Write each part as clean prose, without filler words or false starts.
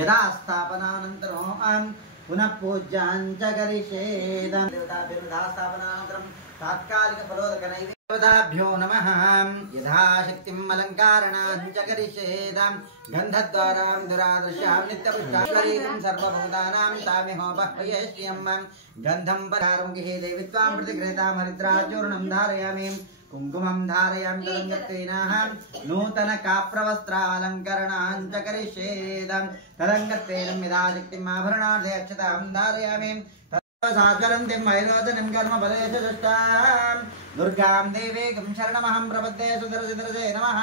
यदा स्थापनानन्तरं पुनः पूज्याञ्च करिष्येदं देवताभ्यो स्थापनानन्तरं तात्कालिक फलोदकनैवेद्याभ्यो नमः यथा शक्तिम् अलङ्कारणाञ्च करिष्येदं गन्धद्वारां दुरादृश्यां नित्यपुष्टाश्वरीं सर्वभूतानां तामिहोपह्वये श्रियं गन्धं परारं गृहे देवित्वां प्रतिगृहीतां हरिद्राचूर्णं धारयामि कुङ्कुमं धारयामि तदङ्गत्वेनः नूतन काप्रवस्त्रालङ्करणाञ्च करिष्येदं तदङ्गत्वेन यदा शक्तिम् आभरणार्थे अक्षतां धारयामि साज्वलन्तीं वैरोचनीं कर्मफलेषु दृष्टां दुर्गां देवीं शरणमहं प्रपद्ये सुदर्शे नमः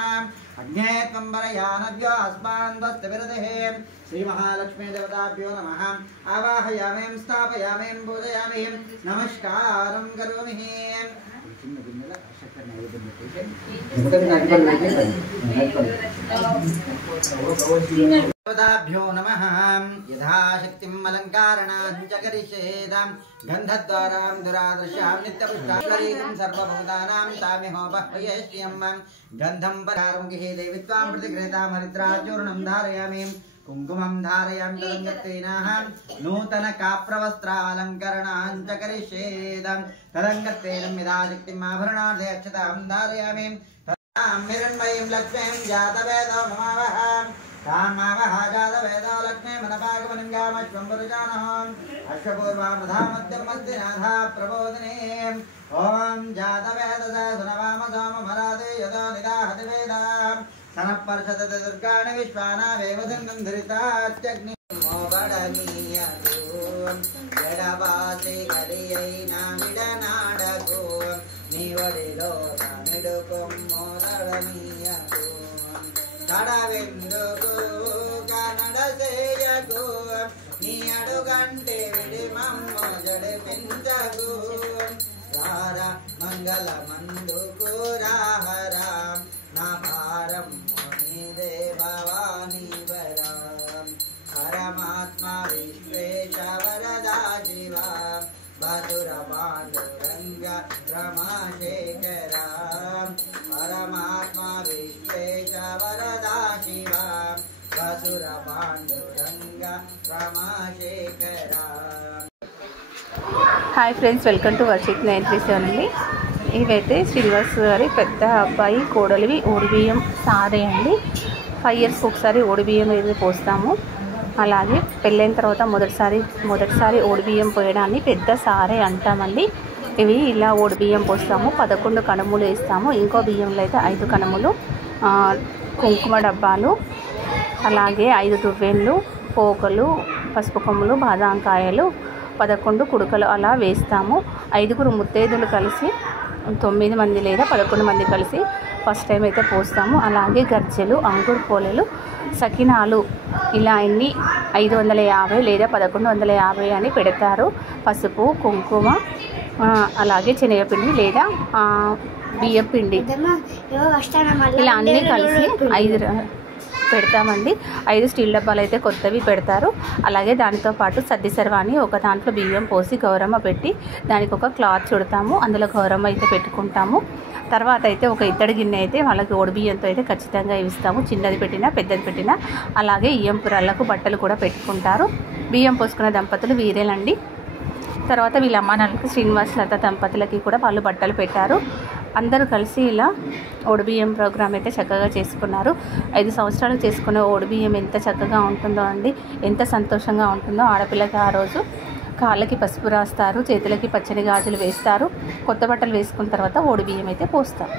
अग्ने त्वं वरयानभ्यो अस्मान् वस्त्रविरतिः श्रीमहालक्ष्मी देवताभ्यो नमः आवाहयामि स्थापयामि पूजयामि नमस्कारं करोमि देवताभ्यो नमः यथा शक्तिम् अलङ्कारणाञ्च करिष्येदं गन्धद्वारां दुरादृश्यां नित्यपुष्टाश्वरीं सर्वभूतानां तामिहोपह्वये श्रियं गन्धं परारं गृहे देवित्वां प्रतिगृहीतां हरिद्राचूर्णं धारयामि कुङ्कुमं धारयामि तदङ्गत्वेनः नूतन काप्रवस्त्रालङ्करणाञ्च करिष्येदं तदङ्गत्वेन यदा शक्तिम् आभरणार्थे अक्षतां धारयामि हिरण्मयीं लक्ष्मीं जातवेदो नमावः कामावः जातवेदो लक्ष्मी मनपागमनं गामश्वं पुरुषानहम् अश्वपूर्वामधामध्यमस्तिनाथा प्रबोधिने ॐ जातवेदसा सुनवाम सोममरादे यदा निदाहति वेदाम् सनः पर्षदत दुर्गाणि विश्वानावेव सिन्धुं धृतात्यग्निमोबडनीयतो जडवासे करियैनामिडनाडको नीवडिलो तानिडुकुं मोदडनीयतो तडविन्दुको कनडसेयको नी अडुगंटे विडिमम्मो जडिपिंजको रार मंगलमंदुको राहराम ना भारम मुनि देववानी वराम परमात्मा विश्वेश वरदा शिवा बधुर पांडुरंग रमाशेखराम परमात्मा विश्वेश वरदा शिवा बधुर पांडुरंग रमाशेखराम। Hi friends, welcome to Varshith 937 అండి. ఇవైతే శ్రీనివాస్ గారి పెద్ద అబ్బాయి కోడలివి ఓడిబియ్యం సారే అండి. 5 ఇయర్స్కి ఒకసారి ఓడిబియ్యం ఏది పోస్తాము. అలాగే పెళ్ళైన తర్వాత మొదటిసారి ఓడిబియ్యం పోయడాన్ని పెద్ద సారే అంటామండి. ఇవి ఇలా ఓడిబియ్యం పోస్తాము. 11 కణములు వేస్తాము. ఇంకో బియ్యంలో అయితే 5 కణములు, కుంకుమ డబ్బాలు, అలాగే 5 దువ్వెన్లు, పోకలు, పసుపు కొమ్ములు, బాదాంకాయలు, 11 కుడుకలు అలా వేస్తాము. 5గురు ముత్తైదులు కలిసి 9 మంది లేదా 11 మంది కలిసి ఫస్ట్ టైం అయితే పోస్తాము. అలాగే గర్జెలు, అంగుర్ పోలేలు, సకినాలు ఇలా అన్ని 550 లేదా 1150 అని పెడతారు. పసుపు, కుంకుమ, అలాగే శనగపిండి లేదా బియ్యం పిండి ఇలా అన్నీ కలిసి 5 పెడతామండి. 5 స్టీల్ డబ్బాలు అయితే కొత్తవి పెడతారు. అలాగే దానితో పాటు సద్ది సర్వాని ఒక దాంట్లో బియ్యం పోసి గౌరమ్మ పెట్టి దానికి ఒక క్లాత్ చుడతాము. అందులో గౌరమ్మ అయితే పెట్టుకుంటాము. తర్వాత అయితే ఒక ఇత్తడి గిన్నె అయితే వాళ్ళకి ఓడిబియ్యంతో అయితే ఖచ్చితంగా ఇస్తాము. చిన్నది పెట్టినా పెద్దది పెట్టినా. అలాగే ఇయ్యంపురాళ్ళకు బట్టలు కూడా పెట్టుకుంటారు. బియ్యం పోసుకున్న దంపతులు వీరేనండి. తర్వాత వీళ్ళ అమ్మ నాన్నలకు శ్రీనివాస్ లత దంపతులకి కూడా వాళ్ళు బట్టలు పెట్టారు. అందరూ కలిసి ఇలా ఓడిబియ్యం ప్రోగ్రామ్ అయితే చక్కగా చేసుకున్నారు. 5 సంవత్సరాలు చేసుకునే ఓడిబియ్యం ఎంత చక్కగా ఉంటుందో అండి, ఎంత సంతోషంగా ఉంటుందో. ఆడపిల్లకి ఆ రోజు కాళ్ళకి పసుపు రాస్తారు, చేతులకి పచ్చని గాజులు వేస్తారు. కొత్త బట్టలు వేసుకున్న తర్వాత ఓడిబియ్యం అయితే పోస్తారు.